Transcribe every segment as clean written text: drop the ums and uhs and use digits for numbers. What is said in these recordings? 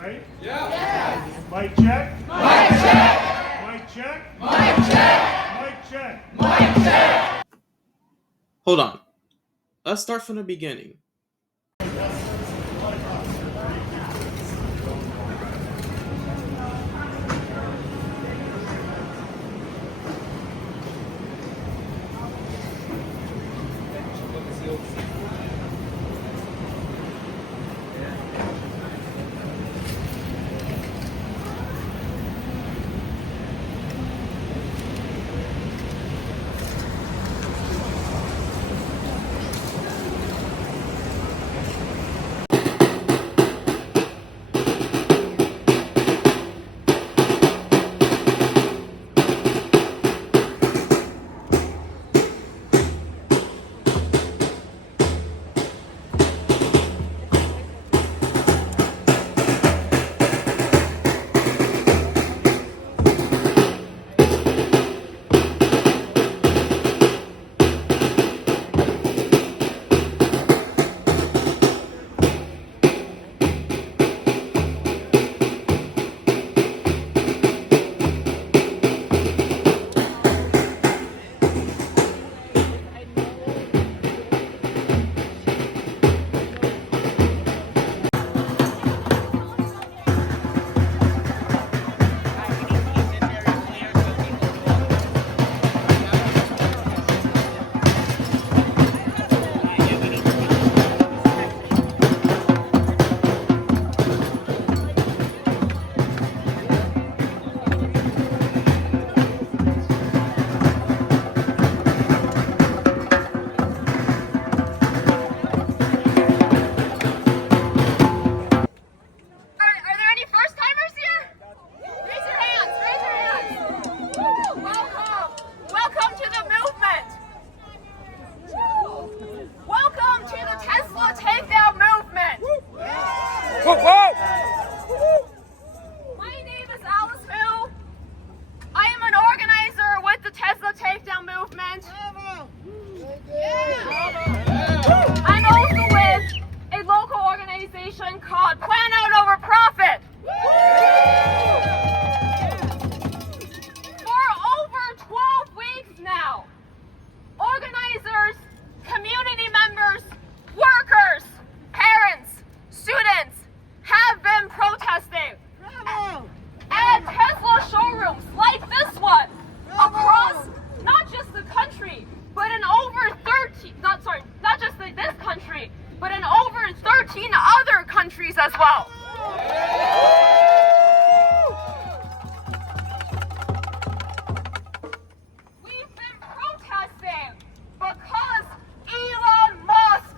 right? Yeah. Yes. Mic check. Mic check. Mic check. Mic check. Mic check. Mic check. Hold on. Let's start from the beginning. I'm also with a local organization called Plan Out Over Profit. For over 12 weeks now, organizers, community members, workers, parents, students have been protesting at Tesla showrooms like this one across not just the country, but in over 13, not just this country, but in over 13 other countries as well. We've been protesting because Elon Musk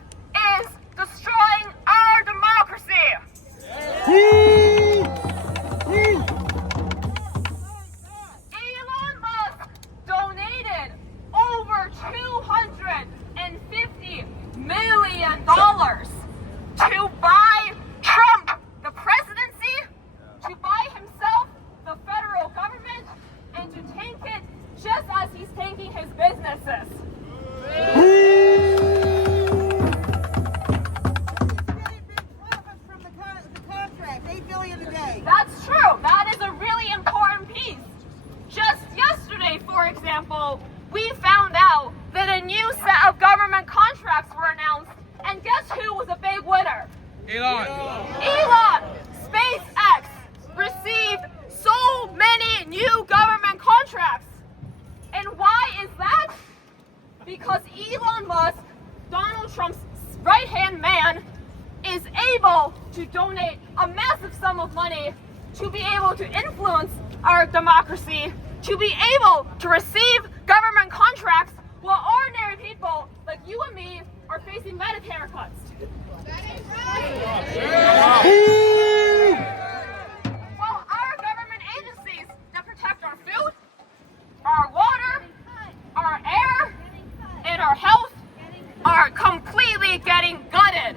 is destroying our democracy. Elon Musk donated over $250 million to buy Trump the presidency, to buy himself the federal government, and to tank it just as he's tanking his businesses. From the contract, $8 billion a day. That's true. That is a really important piece. Just yesterday, for example, we found out that a new set of government contracts were announced, and guess who was a big winner? Elon. Elon! SpaceX received so many new government contracts. And why is that? Because Elon Musk, Donald Trump's right-hand man, is able to donate a massive sum of money to be able to influence our democracy, to be able to receive government contracts while ordinary people like you and me are facing Medicare cuts. While our government agencies that protect our food, our water, our air, and our health are completely getting gutted.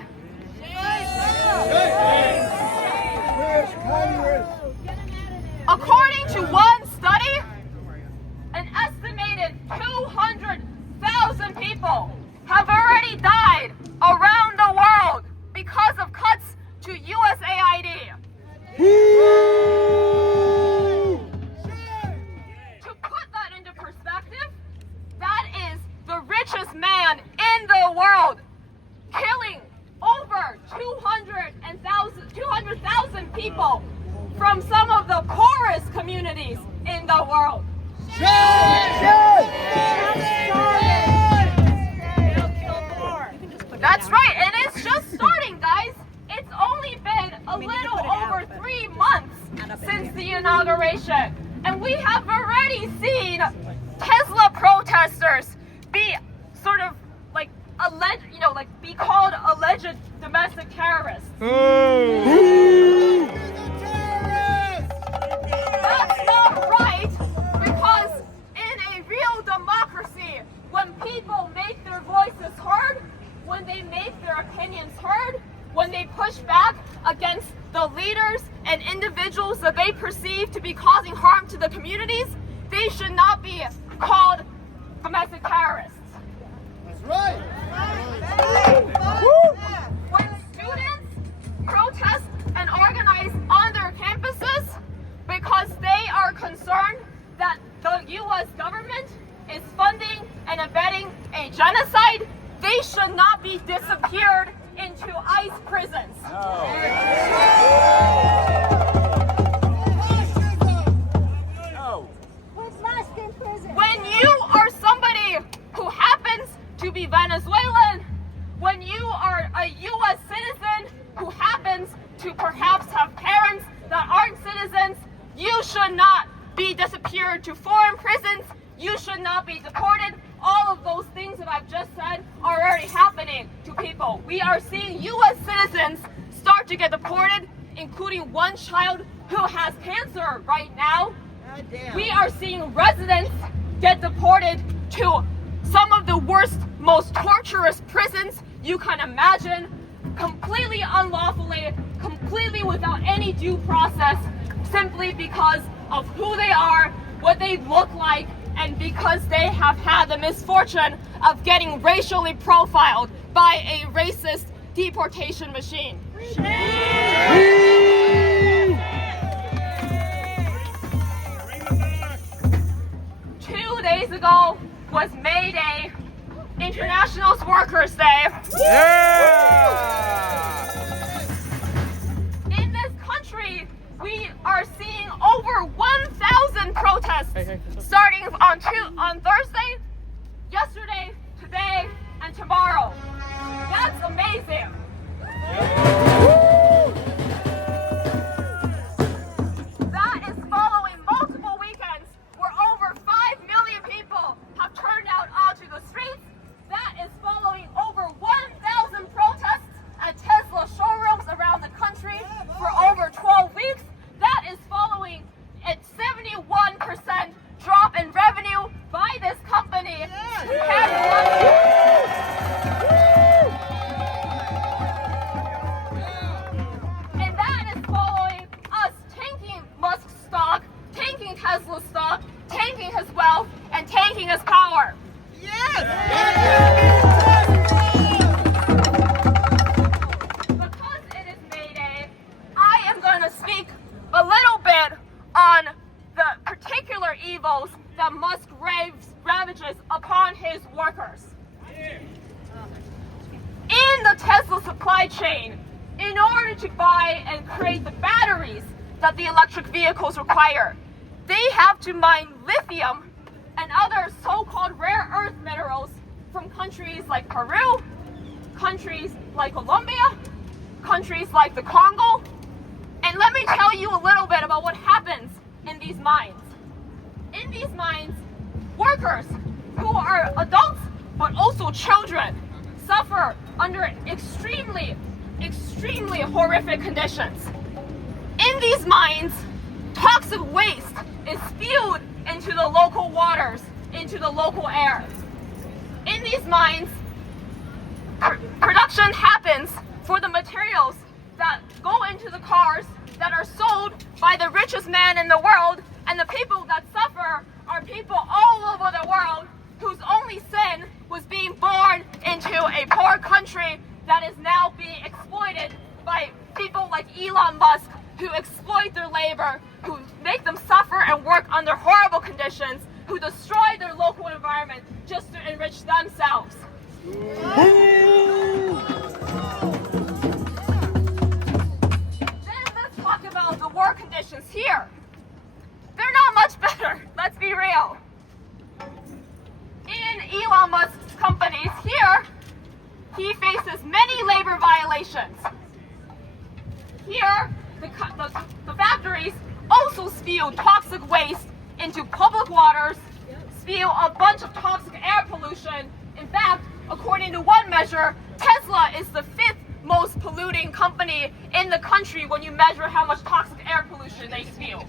According to one study, an estimated 200,000 people have already died around the world because of cuts to USAID. To put that into perspective, that is the richest man in the world killing over 200,000 people from some of the poorest communities in the world. That's right, and it's just starting, guys. It's only been a little over 3 months since the inauguration, and we have already seen Tesla protesters be sort of like alleged, be called alleged domestic terrorists. That's not right, because in a real democracy, when people make their voices heard, when they make their opinions heard, when they push back against the leaders and individuals that they perceive to be causing harm to the communities, they should not be called domestic terrorists. That's right. When students protest and organize on their campuses because they are concerned that the U.S. government is funding and abetting a genocide, they should not be disappeared into ICE prisons. Put Musk in prison. When you are somebody who happens to be Venezuelan, when you are a U.S. citizen who happens to perhaps have parents that aren't citizens, you should not be disappeared to foreign prisons. You should not be deported. All of those things that I've just said are already happening to people. We are seeing U.S. citizens start to get deported, including one child who has cancer right now. We are seeing residents get deported to some of the worst, most torturous prisons you can imagine, completely unlawfully, completely without any due process, simply because of who they are, what they look like, and because they have had the misfortune of getting racially profiled by a racist deportation machine. 2 days ago was May Day, International Workers' Day. In this country, we are seeing over 1,000 protests starting on Thursday, yesterday, today, and tomorrow. That's amazing. That is following multiple weekends where over 5 million people have turned out onto the streets. That is following over 1,000 protests at Tesla showrooms around the country for over 12 weeks. That is following a 71% drop in revenue by this company. And that is following us tanking Musk's stock, tanking Tesla's stock, tanking his wealth, and tanking his power. Because it is May Day, I am going to speak a little bit on the particular evils that Musk ravages upon his workers. In the Tesla supply chain, in order to buy and create the batteries that the electric vehicles require, they have to mine lithium and other so-called rare earth minerals from countries like Peru, countries like Colombia, countries like the Congo. And let me tell you a little bit about what happens in these mines. In these mines, workers who are adults but also children suffer under extremely horrific conditions. In these mines, toxic waste is spewed into the local waters, into the local air. In these mines, production happens for the materials that go into the cars that are sold by the richest man in the world, and the people that suffer are people all over the world whose only sin was being born into a poor country that is now being exploited by people like Elon Musk who exploit their labor, who make them suffer and work under horrible conditions, who destroy their local environment just to enrich themselves. Then let's talk about the work conditions here. They're not much better, let's be real. In Elon Musk's companies here, he faces many labor violations. Here, the factories also spew toxic waste into public waters, spew a bunch of toxic air pollution. In fact, according to one measure, Tesla is the 5th most polluting company in the country when you measure how much toxic air pollution they spew.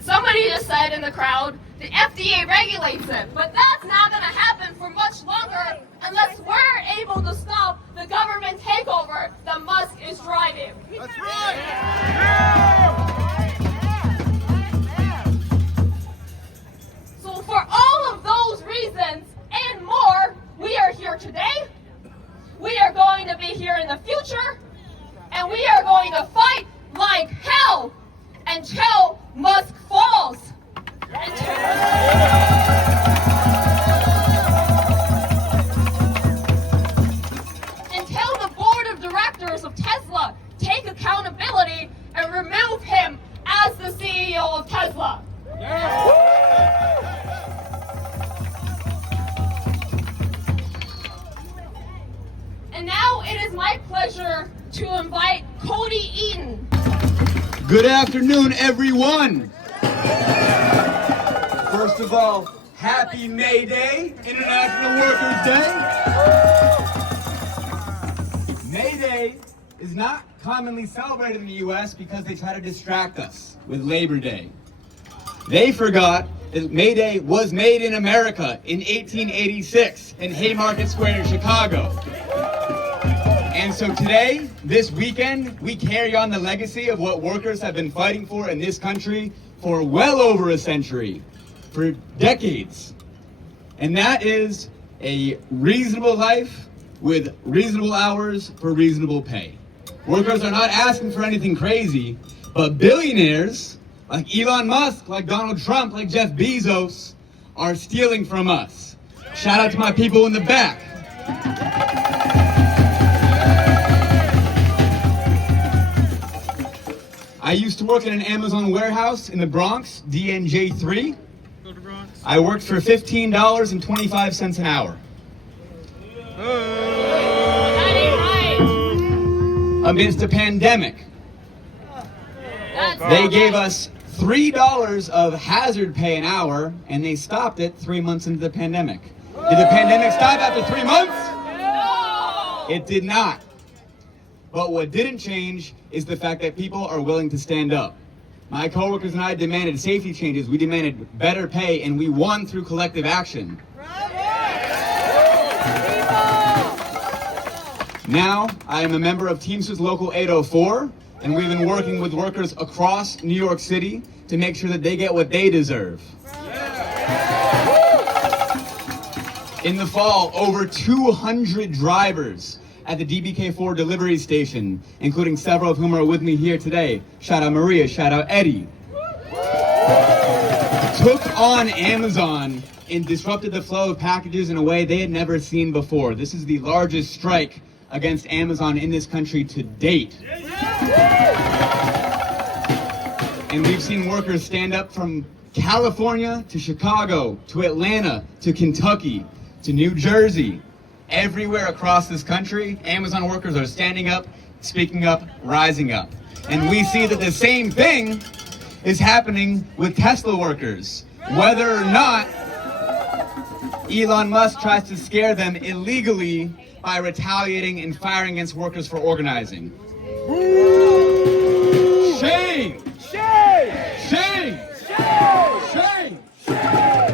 Somebody just said in the crowd, the FDA regulates it, but that's not going to happen for much longer unless we're able to stop the government takeover that Musk is driving. That's right. So for all of those reasons and more, we are here today. We are going to be here in the future, and we are going to fight like hell until Musk falls. Until the board of directors of Tesla take accountability and remove him as the CEO of Tesla. And now it is my pleasure to invite Cody Eaton. Good afternoon, everyone. First of all, happy May Day, International Workers' Day. May Day is not commonly celebrated in the U.S. because they try to distract us with Labor Day. They forgot that May Day was made in America in 1886 in Haymarket Square in Chicago. And so today, this weekend, we carry on the legacy of what workers have been fighting for in this country for well over a century, for decades. And that is a reasonable life with reasonable hours for reasonable pay. Workers are not asking for anything crazy, but billionaires like Elon Musk, like Donald Trump, like Jeff Bezos are stealing from us. Shout out to my people in the back. I used to work in an Amazon warehouse in the Bronx, DNJ3. I worked for $15.25 an hour. That ain't right. Amidst a pandemic. They gave us $3 of hazard pay an hour, and they stopped it 3 months into the pandemic. Did the pandemic stop after 3 months? No! It did not. But what didn't change is the fact that people are willing to stand up. My coworkers and I demanded safety changes, we demanded better pay, and we won through collective action. Now, I am a member of Teamsters Local 804, and we've been working with workers across New York City to make sure that they get what they deserve. In the fall, over 200 drivers at the DBK4 delivery station, including several of whom are with me here today. Shout out Maria, shout out Eddie. Took on Amazon and disrupted the flow of packages in a way they had never seen before. This is the largest strike against Amazon in this country to date. And we've seen workers stand up from California to Chicago, to Atlanta, to Kentucky, to New Jersey. Everywhere across this country, Amazon workers are standing up, speaking up, rising up. And we see that the same thing is happening with Tesla workers. Whether or not Elon Musk tries to scare them illegally by retaliating and firing against workers for organizing. Shame! Shame! Shame! Shame! Shame!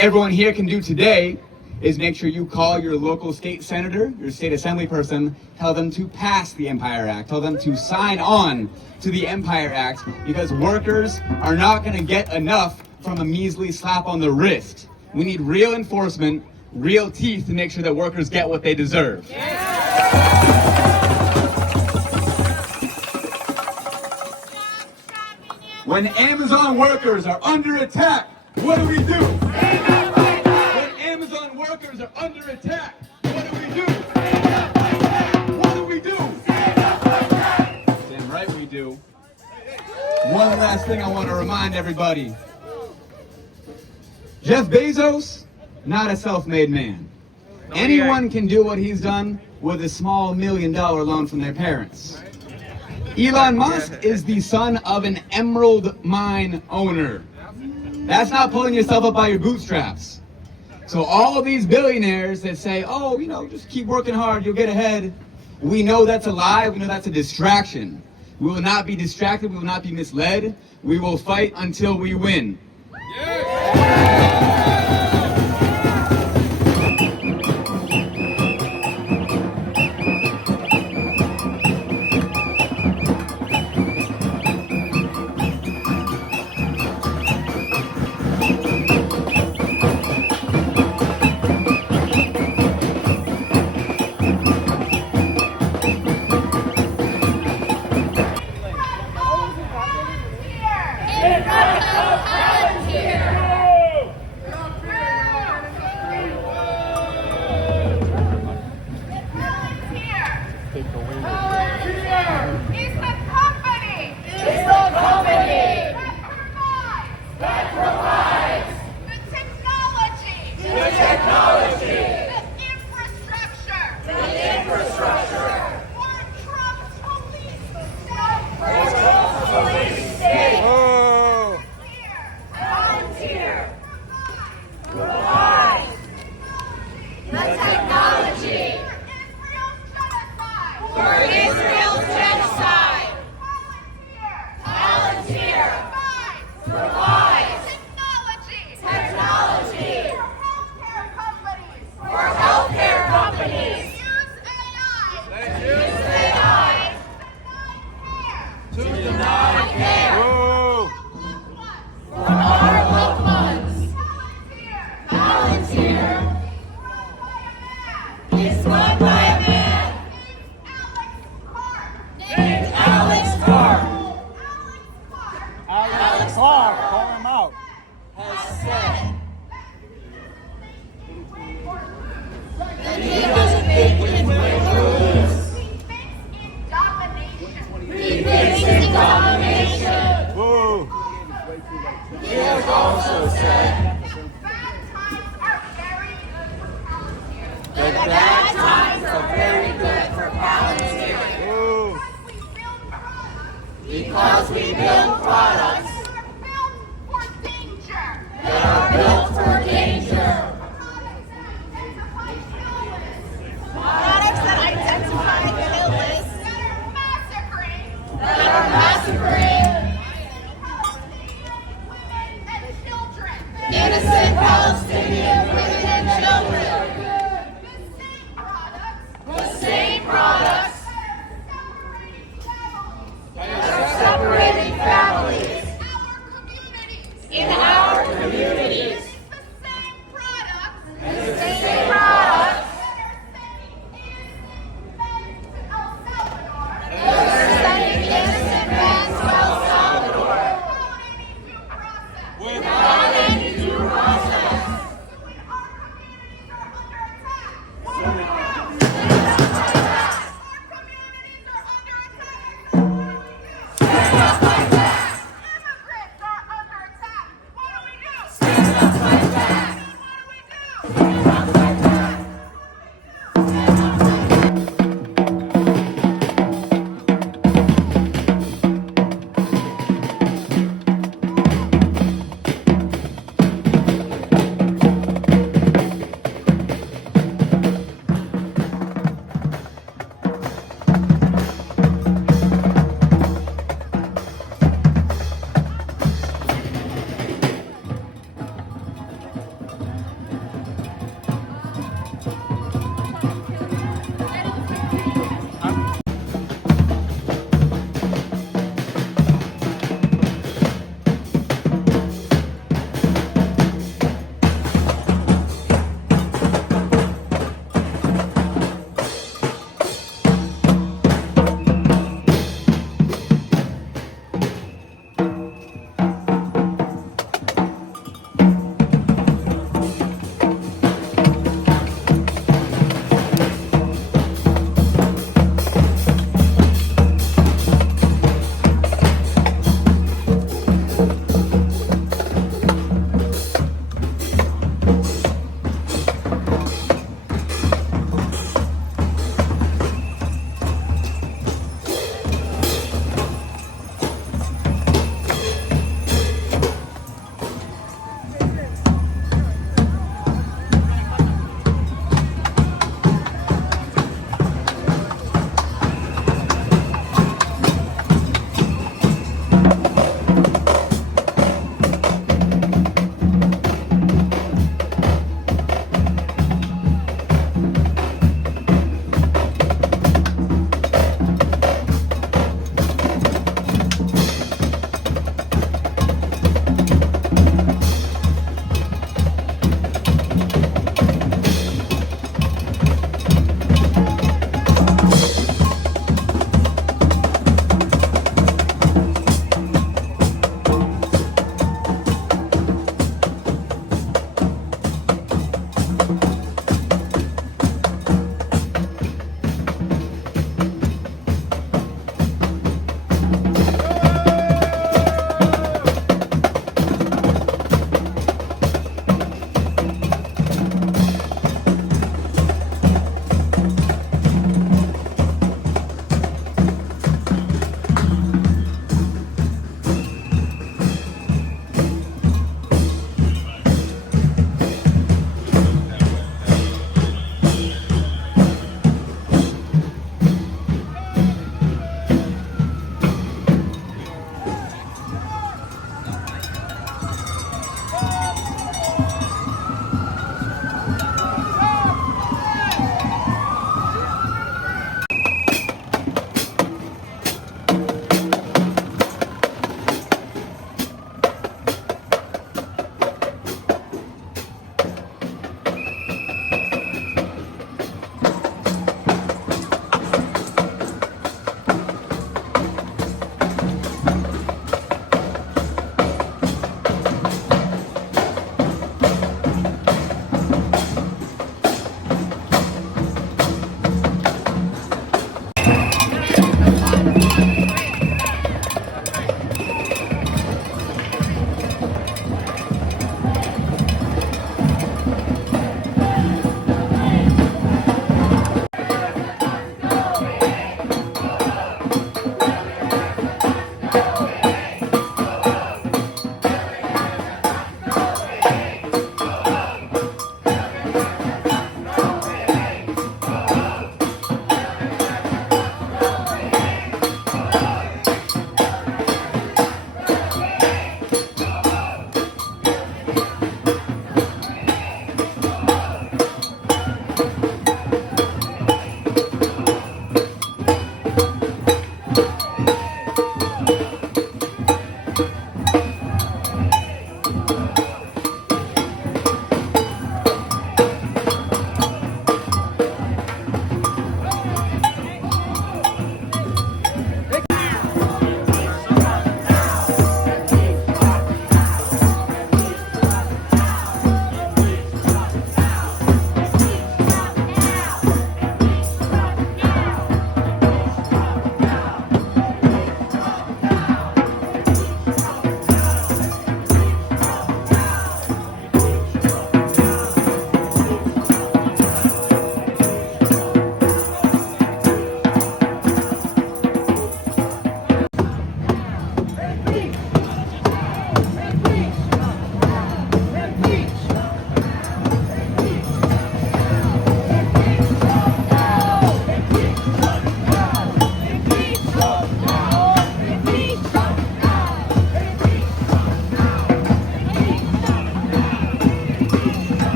Everyone here can do today is make sure you call your local state senator, your state assembly person, tell them to pass the Empire Act, tell them to sign on to the Empire Act, because workers are not going to get enough from a measly slap on the wrist. We need real enforcement, real teeth to make sure that workers get what they deserve. When Amazon workers are under attack, what do we do? When Amazon workers are under attack, what do we do? What do we do? Damn right we do. One last thing I want to remind everybody. Jeff Bezos, not a self-made man. Anyone can do what he's done with a small $1 million loan from their parents. Elon Musk is the son of an emerald mine owner. That's not pulling yourself up by your bootstraps. So all these billionaires that say, oh, you know, just keep working hard, you'll get ahead. We know that's a lie. We know that's a distraction. We will not be distracted. We will not be misled. We will fight until we win.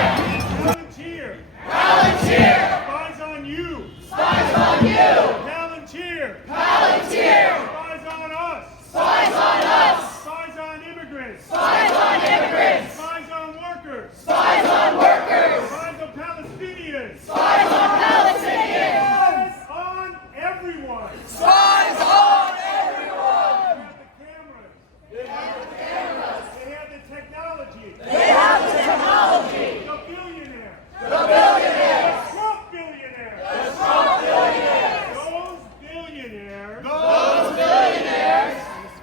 Palantir. Palantir. Spies on you. Spies on you. Palantir. Palantir. Spies on us. Spies on us. Spies on immigrants. Spies on immigrants. Spies on workers. Spies on workers. Spies on Palestinians. Spies on Palestinians. Spies on everyone. Spies on everyone. They have the cameras. They have the technology. They have the technology. The billionaires. The billionaires. The Trump billionaires. The Trump billionaires. Those billionaires. Those billionaires.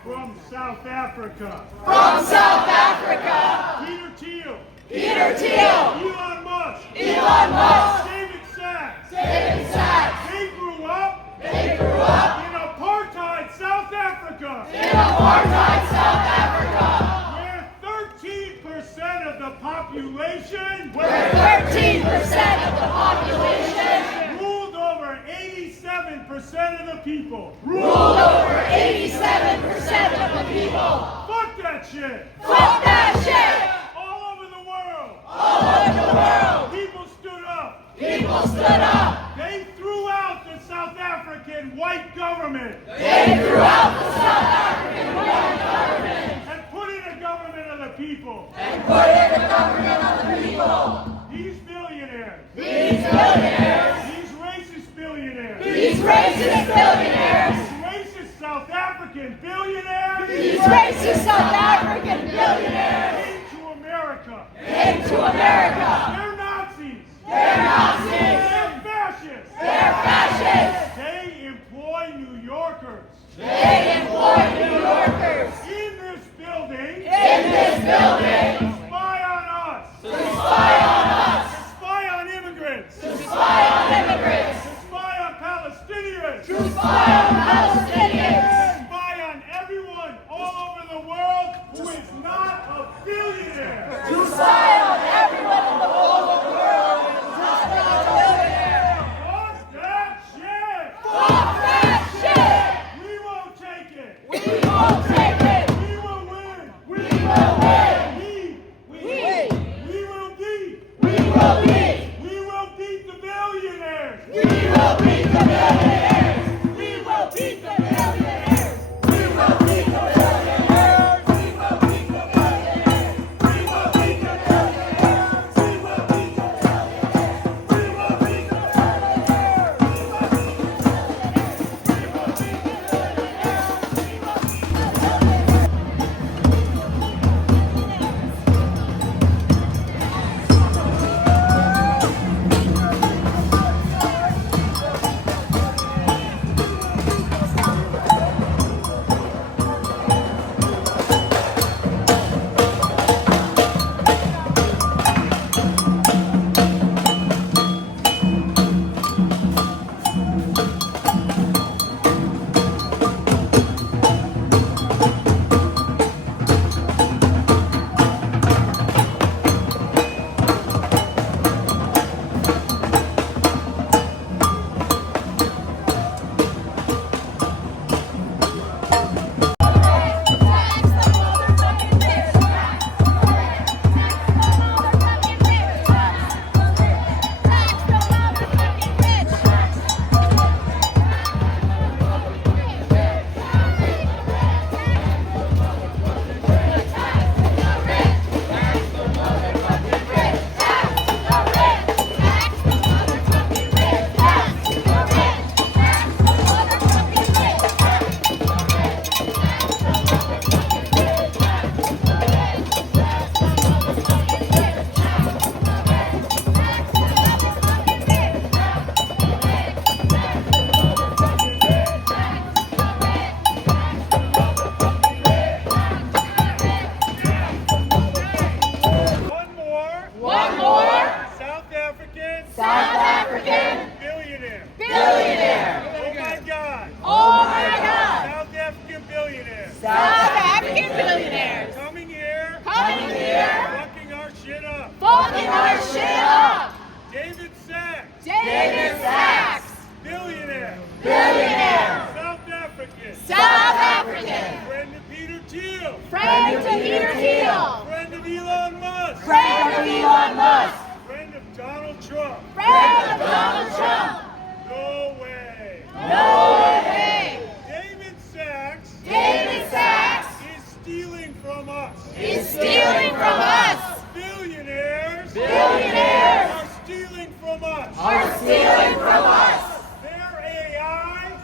From South Africa. From South Africa. Peter Thiel. Peter Thiel. Elon Musk. Elon Musk. David Sachs. David Sachs. They grew up They grew up in apartheid South Africa, in apartheid South Africa, where 13% of the population where 13% of the population ruled over 87% of the people. ruled over 87% of the people. Fuck that shit. Fuck that shit! All over the world, All over the world, people stood up. people stood up. They threw out the South African white government They threw out the South African white government and put in a government of the people. and put in a government of the people. These billionaires, These billionaires, these racist billionaires, these racist billionaires, these racist South African billionaires these racist South African billionaires came to America. came to America. They're Nazis. They're Nazis. They're fascists. They're fascists. They employ New Yorkers. They employ New Yorkers In this building in this building to spy on us. to spy on us, To spy on immigrants. to spy on immigrants, To spy on Palestinians. to spy on Palestinians, To spy on everyone all over the world who is not a billionaire. to spy on everyone in the whole of the world who's not a billionaire. Fuck that shit. Fuck that shit! We won't take it. We won't take it. We will win. We will win. We We will beat. will beat. We will beat the billionaires. We will beat the billionaires. We will beat the billionaires. We will beat the billionaires. We will beat the billionaires. We will beat the billionaires. We will beat the billionaires. We will beat the billionaires. We will beat the billionaires. We will beat the billionaires. are stealing from us.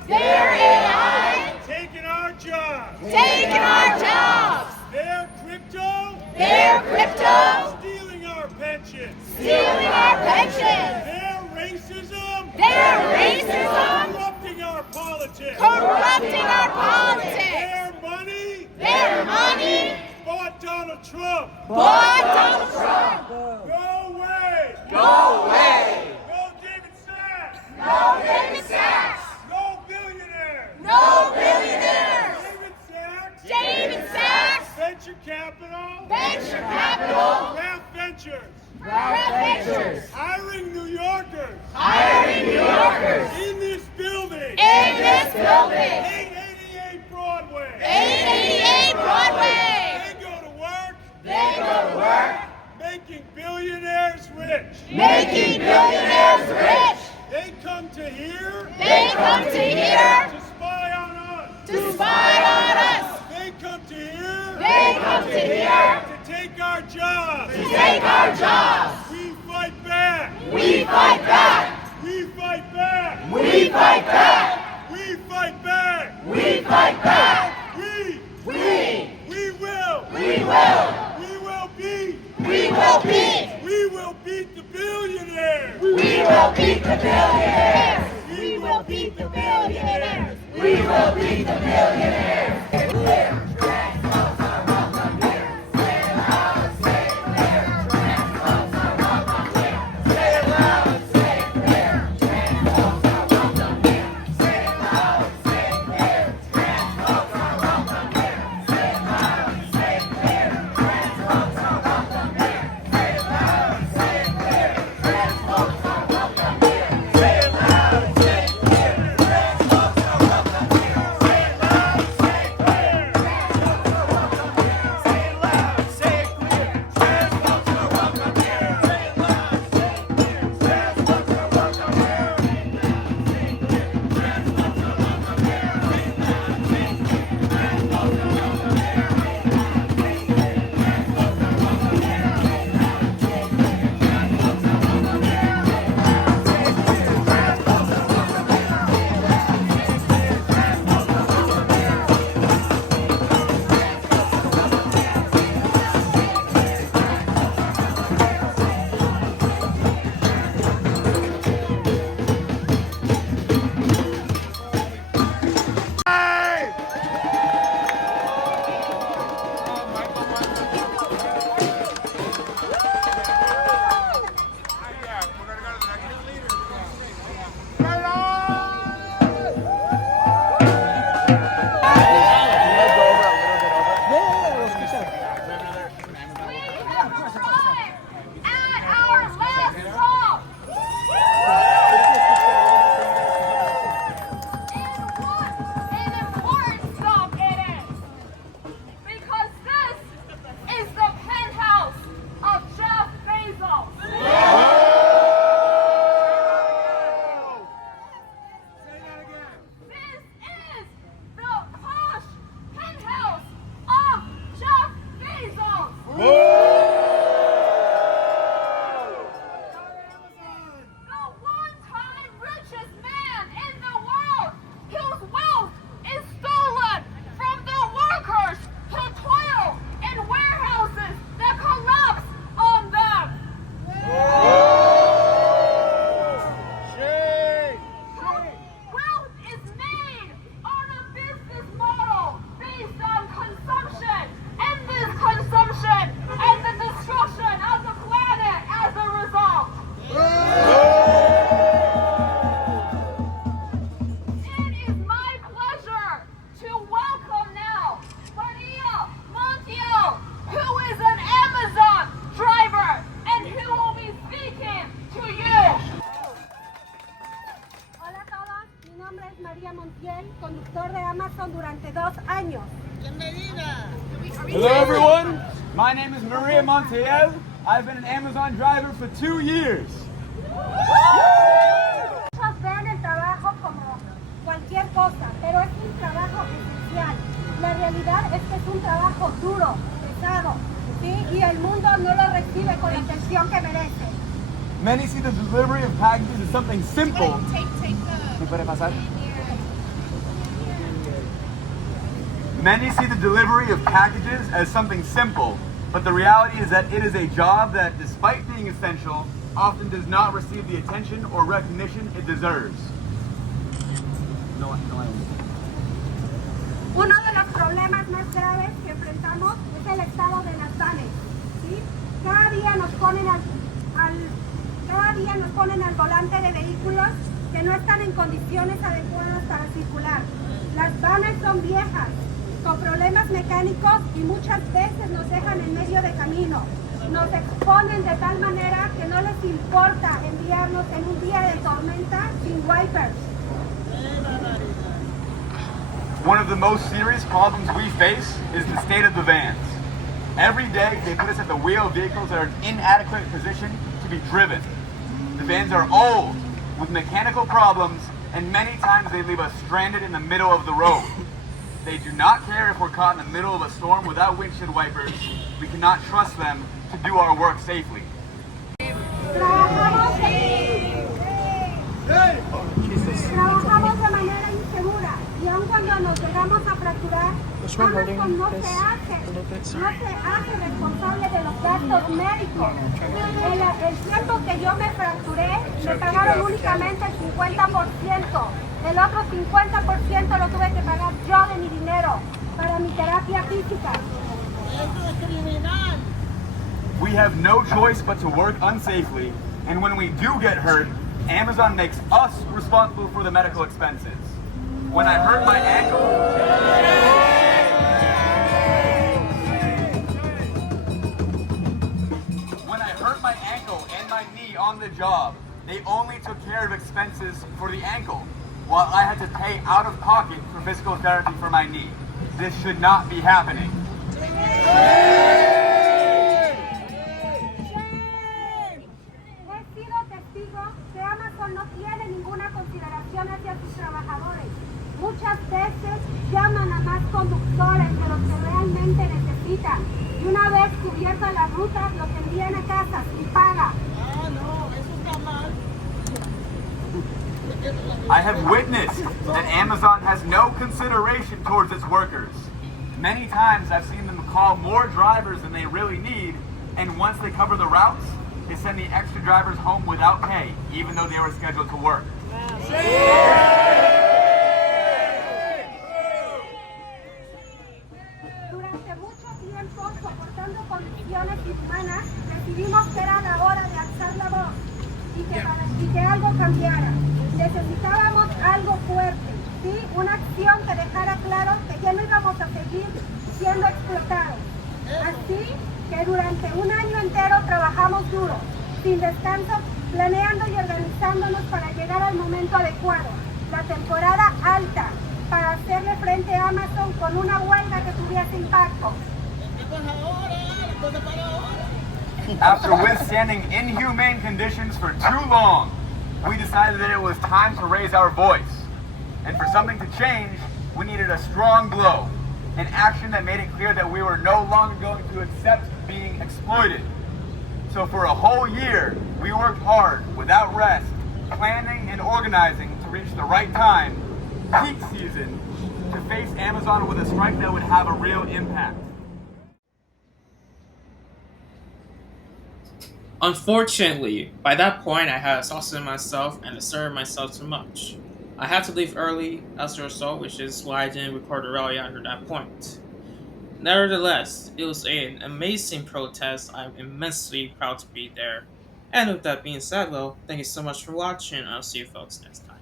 Their AI, taking our jobs. taking our jobs. Their crypto, stealing our pensions. stealing our pensions. Their racism, racism, corrupting our politics. corrupting our politics. Their money, money, bought Donald Trump. bought Donald Trump. Go away. Go away. No David Sachs. No David Sachs. No billionaires. No billionaires. David Sachs. David Sachs. Venture capital. Venture capital. Craft Ventures. Craft Ventures. Hiring New Yorkers. Hiring New Yorkers. In this building. In this building. 888 Broadway. 888 Broadway. They go to work. They go to work. Making billionaires rich. Making billionaires rich. They come to here. They come to here To spy on us. to spy on us. They come to here. They come to here To take our jobs. to take our jobs. We fight back. We fight back. We fight back. We fight back. We fight back. We fight back. We We will. We will. We will beat. We will beat. We will beat the billionaires. We will beat the billionaires. We will beat the billionaires. We will beat the billionaires. conductor de Amazon durante 2 años. Hello everyone, my name is Maria Montiel. I've been an Amazon driver for 2 years. Muchos ven el trabajo como cualquier cosa, pero es un trabajo esencial. La realidad es que es un trabajo duro, pesado, ¿sí? Y el mundo no lo recibe con la atención que merece. Many see the delivery of packages as something simple. Many see the delivery of packages as something simple, but the reality is that it is a job that, despite being essential, often does not receive the attention or recognition it deserves. Uno de los problemas más graves que enfrentamos es el estado de las vanes, ¿sí? Cada día nos ponen al volante de vehículos que no están en condiciones adecuadas para circular. Las vanes son viejas, con problemas mecánicos y muchas veces nos dejan en medio de camino. Nos exponen de tal manera que no les importa enviarnos en un día de tormenta sin wipers. One of the most serious problems we face is the state of the vans. Every day, they put us at the wheel of vehicles that are in inadequate position to be driven. The vans are old, with mechanical problems, and many times they leave us stranded in the middle of the road. They do not care if we're caught in the middle of a storm without windshield wipers. We cannot trust them to do our work safely. Trabajamos de manera insegura y aun cuando nos llegamos a fracturar, Amazon no se hace responsable de los gastos médicos. El tiempo que yo me fracturé, me pagaron únicamente el 50%. El otro 50% lo tuve que pagar yo de mi dinero para mi terapia física. We have no choice but to work unsafely, and when we do get hurt, Amazon makes us responsible for the medical expenses. When I hurt my ankle, and my knee on the job, they only took care of expenses for the ankle, while I had to pay out of pocket for physical therapy for my knee. This should not be happening. He sido testigo que Amazon no tiene ninguna consideración hacia sus trabajadores. Muchas veces llaman a más conductores de los que realmente necesitan. Y una vez cubiertas las rutas, los envían a casa sin paga. I have witnessed that Amazon has no consideration towards its workers. Many times I've seen them call more drivers than they really need, and once they cover the routes, they send the extra drivers home without pay, even though they were scheduled to work. Durante mucho tiempo, soportando condiciones inhumanas, decidimos que era la hora de alzar la voz y que algo cambiara. Necesitábamos algo fuerte, ¿sí? Una acción que dejara claro que ya no íbamos a seguir siendo explotados. Así que durante un año entero trabajamos duro, sin descanso, planeando y organizándonos para llegar al momento adecuado, la temporada alta, para hacerle frente a Amazon con una huelga que tuviese impacto. After withstanding inhumane conditions for too long, we decided that it was time to raise our voice. And for something to change, we needed a strong blow, an action that made it clear that we were no longer going to accept being exploited. So for a whole year, we worked hard, without rest, planning and organizing to reach the right time, peak season, to face Amazon with a strike that would have a real impact. Unfortunately, by that point I had exhausted myself and asserted myself too much. I had to leave early as a result, which is why I didn't record the rally under that point. Nevertheless, it was an amazing protest. I'm immensely proud to be there. And with that being said, well, thank you so much for watching. I'll see you folks next time.